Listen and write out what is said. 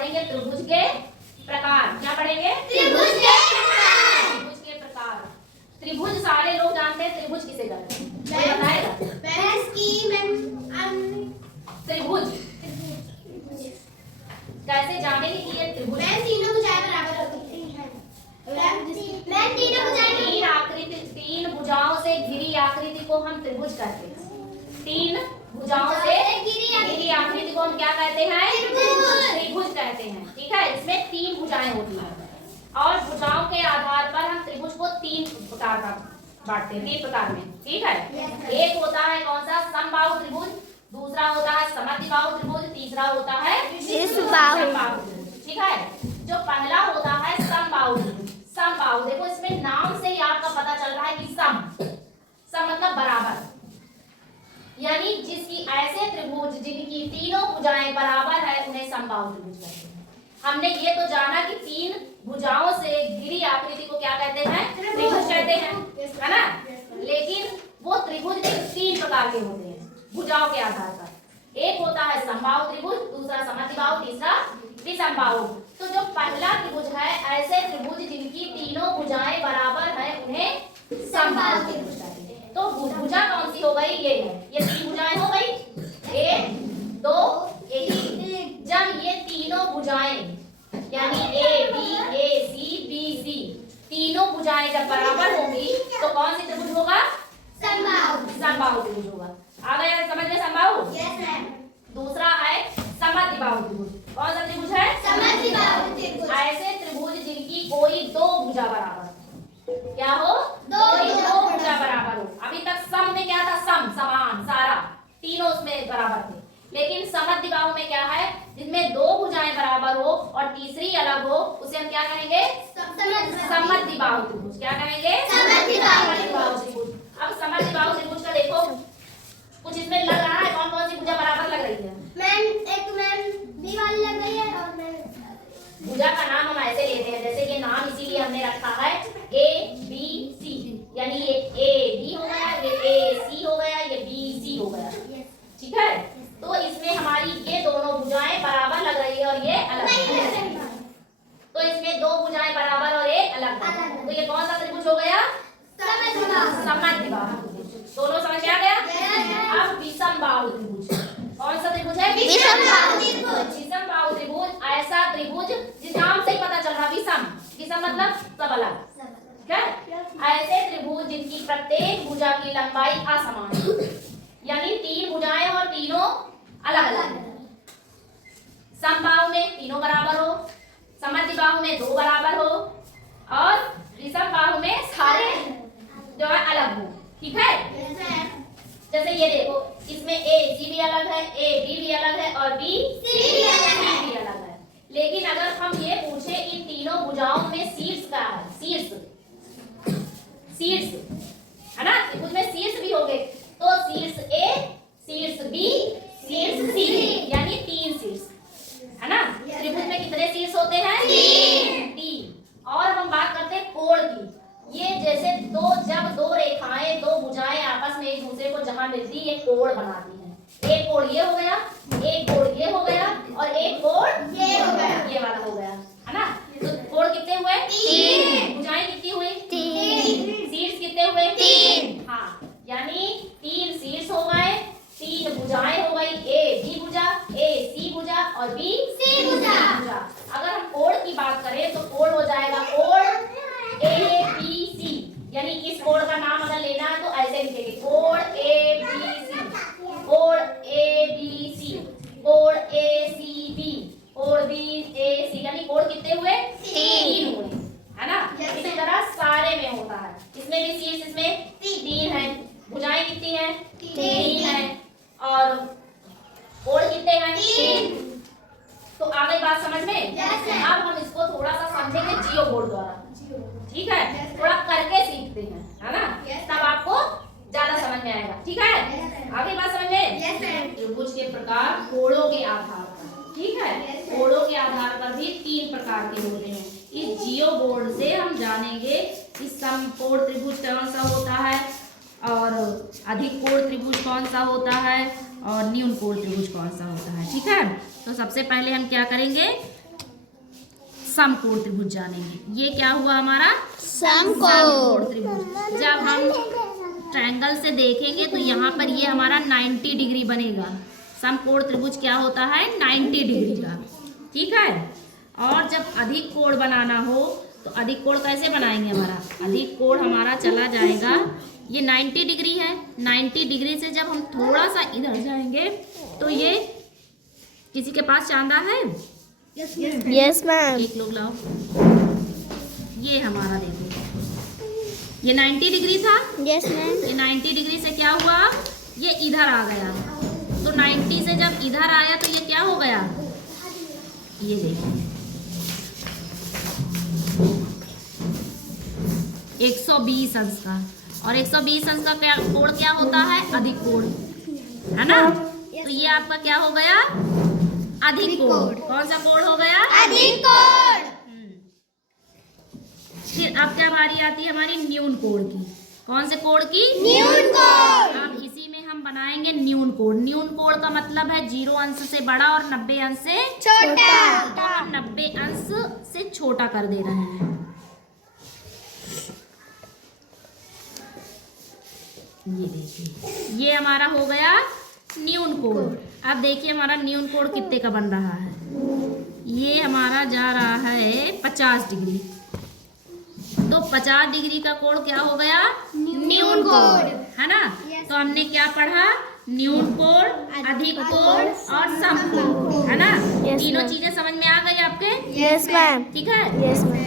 पढ़ेंगे त्रिभुज के प्रकार। क्या पढ़ेंगे? त्रिभुज के प्रकार। त्रिभुज के प्रकार। त्रिभुज सारे लोग जानते हैं, त्रिभुज किसे कहते हैं? कोई बताएगा? त्रिभुज कैसे जानेंगे कि ये त्रिभुज? तीनों भुजाएं बराबर होती हैं। तीन आकृति, तीन भुजाओं से घिरी आकृति को हम त्रिभुज कहते हैं। तीन भुजाओं से घिरी आकृति को हम क्या कहते हैं? त्रिभुज कहते हैं। ठीक है, इसमें तीन भुजाएं होती हैं और भुजाओं के आधार पर हम त्रिभुज को तीन प्रकार का बांटते हैं, तीन प्रकार में। ठीक है, एक होता है कौन सा? समबाहु त्रिभुज, दूसरा होता है समद्विबाहु त्रिभुज, तीसरा होता है विषमबाहु त्रिभुज। ठीक है, जो पहला होता है समबाहु त्रिभुज। समबाहु, देखो इसमें नाम से ही आपका पता चल रहा है कि सम मतलब बराबर, यानी जिसकी ऐसे त्रिभुज जिनकी तीनों भुजाएं बराबर है उन्हें समबाहु त्रिभुज कहते हैं। हमने ये तो जाना कि तीन भुजाओं से घिरी आकृति को क्या कहते हैं? त्रिभुज कहते हैं, है ना? लेकिन वो त्रिभुज भी तीन प्रकार के होते हैं भुजाओं के आधार पर। एक होता है समबाहु त्रिभुज, दूसरा समद्विबाहु, तीसरा विषमबाहु। तो जो पहला त्रिभुज है, ऐसे त्रिभुज जिनकी तीनों भुजाएं बराबर है उन्हें समबाहु त्रिभुज कहते हैं। तो भुजा कौन सी हो गई? ये है, ये तीन भुजाएं हो गई, एक, दो, एक। जब ये तीनों भुजाएं यानी A B, A C, B C, तीनों भुजाएं जब बराबर होंगी तो कौन सी त्रिभुज होगा? समबाहु त्रिभुज होगा। आ गया समझ में समबाहु? दूसरा है समद्विबाहु त्रिभुज। कौन सा त्रिभुज है? समद्विबाहु त्रिभुज। ऐसे त्रिभुज जिनकी कोई दो भुजा बराबर हो। क्या हो? दो भुजा बराबर हो। अभी तक सम में क्या था? समान, सारा, तीनों उसमें बराबर थे। लेकिन समद्विबाहु में क्या है? जिनमें दो भुजाएं बराबर हो और तीसरी अलग हो, उसे हम क्या कहेंगे? समद्विबाहु त्रिभुज। क्या कहेंगे? समद्विबाहु त्रिभुज। अब समद्विबाहु त्रिभुज का देखो कुछ इसमें लग रहा है, कौन कौन सी भुजा बराबर लग रही है? बी वाली लग रही है और भुजा का नाम हम ऐसे लेते हैं, जैसे ये नाम इसीलिए हमने रखा है ए बी सी, यानी ये ए बी हो गया, ये ए सी हो गया, ये बी सी हो गया। ठीक है, तो इसमें हमारी ये दोनों भुजाएं बराबर लग रही है और ये अलग है। तो इसमें दो भुजाएं बराबर और एक अलग है, तो ये कौन सा त्रिभुज हो गया? समद्विबाहु त्रिभुज। दोनों समझ आ गया? अब विषमबाहु त्रिभुज। कौन सा त्रिभुज है? विषमबाहु त्रिभुज। विषमबाहु त्रिभुज ऐसा त्रिभुज जिस नाम से ही पता चल रहा, विषम मतलब सब अलग। ठीक है, ऐसे त्रिभुज जिनकी प्रत्येक भुजा की लंबाई असमान है, यानी तीन भुजाएं और तीनों अलग अलग। समबाहु में तीनों बराबर हो, समद्विबाहु में दो बराबर हो और विषमबाहु में सारे जो है अलग हो। ठीक है, जैसे ये देखो इसमें ए सी भी अलग है, ए बी भी अलग है और बी सी भी अलग है। लेकिन अगर हम ये पूछे इन तीनों भुजाओं में शीर्ष का है, शीर्ष है ना, उसमें शीर्ष भी होंगे, तो शीर्ष ए, शीर्ष बी, शीर्ष सी, यानी तीन शीर्ष है ना। त्रिभुज में कितने शीर्ष होते हैं? तीन। और हम बात करते हैं कोण की। ये जैसे जब दो रेखाएं, दो भुजाएं आपस में एक दूसरे को जहां मिलती है, कोण बनाती हैं। एक कोण ये हो गया, एक कोण ये हो गया और एक कोण ये हो गया, ये वाला हो गया, है ना। तो कोण कितने हुए? तीन। भुजाएं कितनी हुई? तीन। शीर्ष कितने हुए? तीन। हाँ, यानी तीन शीर्ष हो गए, तीन भुजाएं हो गई, ए बी भुजा, ए सी भुजा और बी सी भुजा। अगर हम कोण की बात करें तो कोण हो जाएगा कोण ए बी सी, यानी इस कोण का नाम अगर लेना है तो ऐसे लिखेंगे कोण ए बी सी, कोण ए बी सी, कोण ए सी बी, कोण बी ए सी, यानी कोण कितने हुए? तीन हुए, है ना। इसी तरह सारे में होता है, इसमें भी शीर्ष इसमें तीन है, भुजाएं कितनी है? तीन है और कोण कितने हैं? तीन। तो आ गई बात समझ में? अब हम इसको थोड़ा सा समझेंगे जियो बोर्ड द्वारा। ठीक है, थोड़ा करके सीखते हैं, है ना, तब आपको ज्यादा समझ में आएगा। ठीक है, आगे बात समझ में? त्रिभुज के प्रकार कोणों के आधार पर। ठीक है, कोणों के आधार पर भी तीन प्रकार के होते हैं। इस जियो बोर्ड से हम जानेंगे कि समकोण त्रिभुज कौन सा होता है और अधिक कोण त्रिभुज कौन सा होता है और न्यून कोण त्रिभुज कौन सा होता है। ठीक है, तो सबसे पहले हम क्या करेंगे समकोण त्रिभुज जानेंगे। ये क्या हुआ हमारा समकोण त्रिभुज। जब हम ट्रायंगल से देखेंगे तो यहाँ पर ये हमारा 90 डिग्री बनेगा। समकोण त्रिभुज क्या होता है 90 डिग्री का, ठीक है। और जब अधिक कोण बनाना हो तो अधिक कोण कैसे बनाएंगे, हमारा अधिक कोण हमारा चला जाएगा, ये 90 डिग्री है, 90 डिग्री से जब हम थोड़ा सा इधर जाएंगे तो ये किसी के पास चांदा है, यस मैम। एक लोग लाओ, ये हमारा देखो ये 90 डिग्री था, यस मैम। ये 90 डिग्री से क्या हुआ, ये इधर आ गया। तो 90 से जब इधर आया तो ये क्या हो गया, ये देखिए 120 अंश का। और 120 अंश का क्या कोण क्या होता है, अधिक कोण, है ना। तो ये आपका क्या हो गया, अधिक कोण। कौन सा कोण हो गया, अधिक कोण। फिर अब क्या बारी आती है हमारी न्यून कोण की। कौन से कोण की, न्यून कोण। अब इसी में हम बनाएंगे न्यून कोण। न्यून कोण का मतलब है 0 अंश से बड़ा और 90 अंश से छोटा। तो हम 90 अंश से छोटा कर दे रहे हैं। ये देखिए ये हमारा हो गया न्यून कोण। अब देखिए हमारा न्यून कोण कितने का बन रहा है, ये हमारा जा रहा है 50 डिग्री। तो 50 डिग्री का कोण क्या हो गया, न्यून कोण, है ना। तो हमने क्या पढ़ा, न्यून कोण, अधिक कोण और समकोण, है ना। तीनों चीजें समझ में आ गई आपके, यस मैम। ठीक है। Yes ma'am.